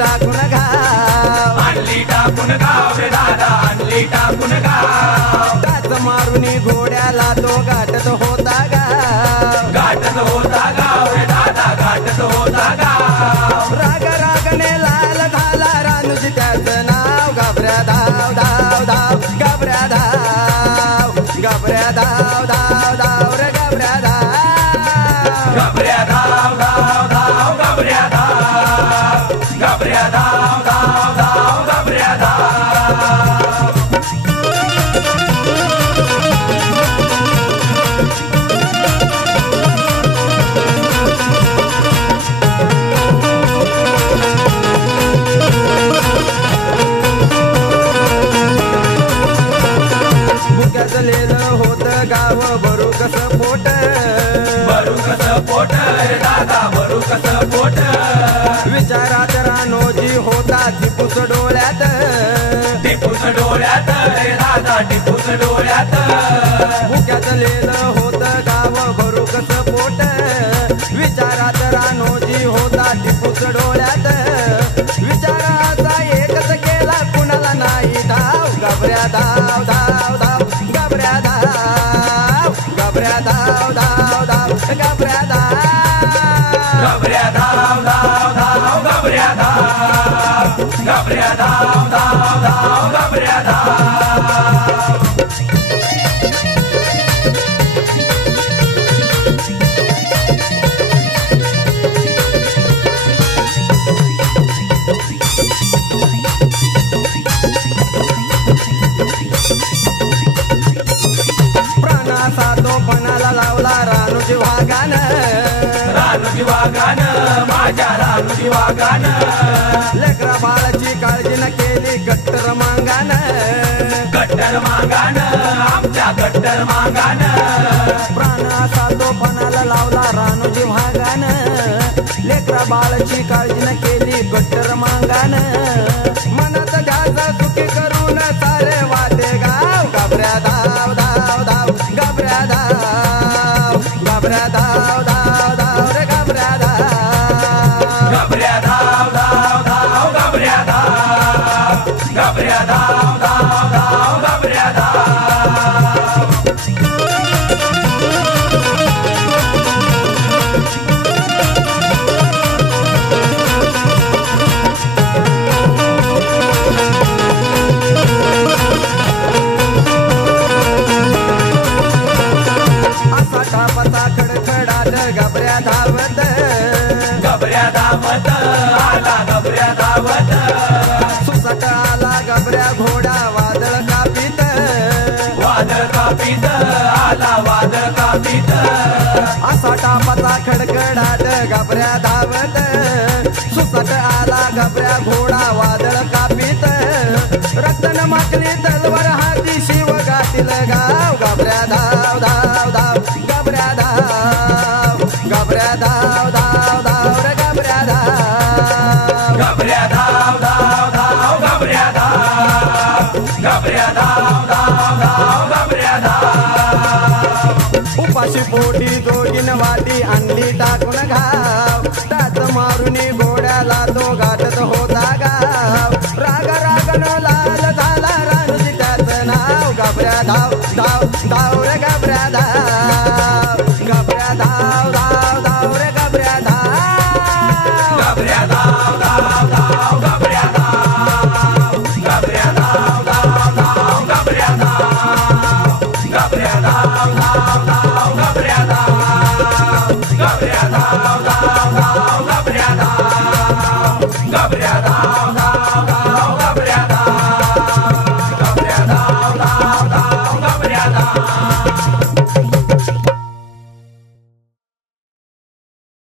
टाकून घाव, आणली टाकून गाव रे दादा, आणली टाकून गाव. टाच मारून घोड्याला तो गाठत होता गाव, गाठत होता गाव रे दादा, गाठत होता गाव. राग रागने लाल झाला रानूजी त्याचं नाव. घाबऱ्या धाव धाव धाव, घाबऱ्या धाव, घाबऱ्या धाव धाव धाव रे घाबऱ्या धाव. घाबऱ्या धाव धाव धाव, घाबऱ्या धाव, घाबऱ्या धाव धाव धाव, घाबऱ्या धाव. भुक्याचलेलं होत गाव भरू कस पोट, भरू कसं पोट रे दादा, भरू कसं पोट. विचारात रानोजी होता टिपूस डोळ्यात, टिपूस डोळ्यात रे दादा, टिपूस डोळ्यात. भुक्याचलेलं होत गाव भरू कस पोट, विचारात रानोजी होता टिपूस डोळ्यात. विचाराचा एकच केला कुणाला नाही धाव. घाबऱ्या धाव धाव धाव, घाबऱ्या धाव, घाबऱ्या धाव धाव धाव, घाबऱ्या धाव. घाबऱ्या धाव धाव धाव, घाबऱ्या धाव, घाबऱ्या धाव धाव धाव, घाबऱ्या धाव. प्राणाचा तो पणाला लावला रानूजी वाघानं, रानूजी वाघानं, माझ्या रानूजी वाघानं. लेकरा बाळाची काळजी न केली कट्टर मांगानं, गट्टर मागानं, आमच्या गट्टर मागानं. प्राणाचा तो पणाला लावला रानूजी वाघानं, लेकरा बाळाची काळजी न केली कट्टर मांगानं. मनात घ्यायचा सुखी करून सारे वाटे गाव. घाबऱ्या धाव धाव धाव, घाबऱ्या धाव, घाबऱ्या धाव धाव धाव रे घाबऱ्या धाव. घाबऱ्या धाव धाव धाव, घाबऱ्या धाव, घाबऱ्या धाव धाव धाव, घाबऱ्या धाव. असा टापाचा खडखडाट घाबऱ्या धावत, घाबऱ्या धावत आला, घाबऱ्या धावत. सुसट आला घाबऱ्या घोडा वादळ कापीत, वादळ कापीत आला, वादळ कापीत. असा टापाचा खडखडाट घाबऱ्या धावत, सुसट आला घाबऱ्या घोडा वादळ कापीत. रक्तन माकली तलवार हाती शिव गाठील गाव. घाबऱ्या धाव धाव धाव, घाबऱ्या धाव, घाबऱ्या धाव धाव धाव रे घाबऱ्या धाव. घाबऱ्या धाव धाव धाव, घाबऱ्या धाव, घाबऱ्या धाव धाव धाव, घाबऱ्या धाव. उपाशी पोटी दोघीन वाटी आणली टाकून घाव. टाच मारून घोड्याला तो गाठत होता गाव. राग रागन लाल झाला रानूजी त्याचं नाव. घाबऱ्या धाव धाव धाव रे घाबऱ्या धाव, घाबऱ्या धाव धाव धाव रे घाबऱ्या धाव. घाबऱ्या धाव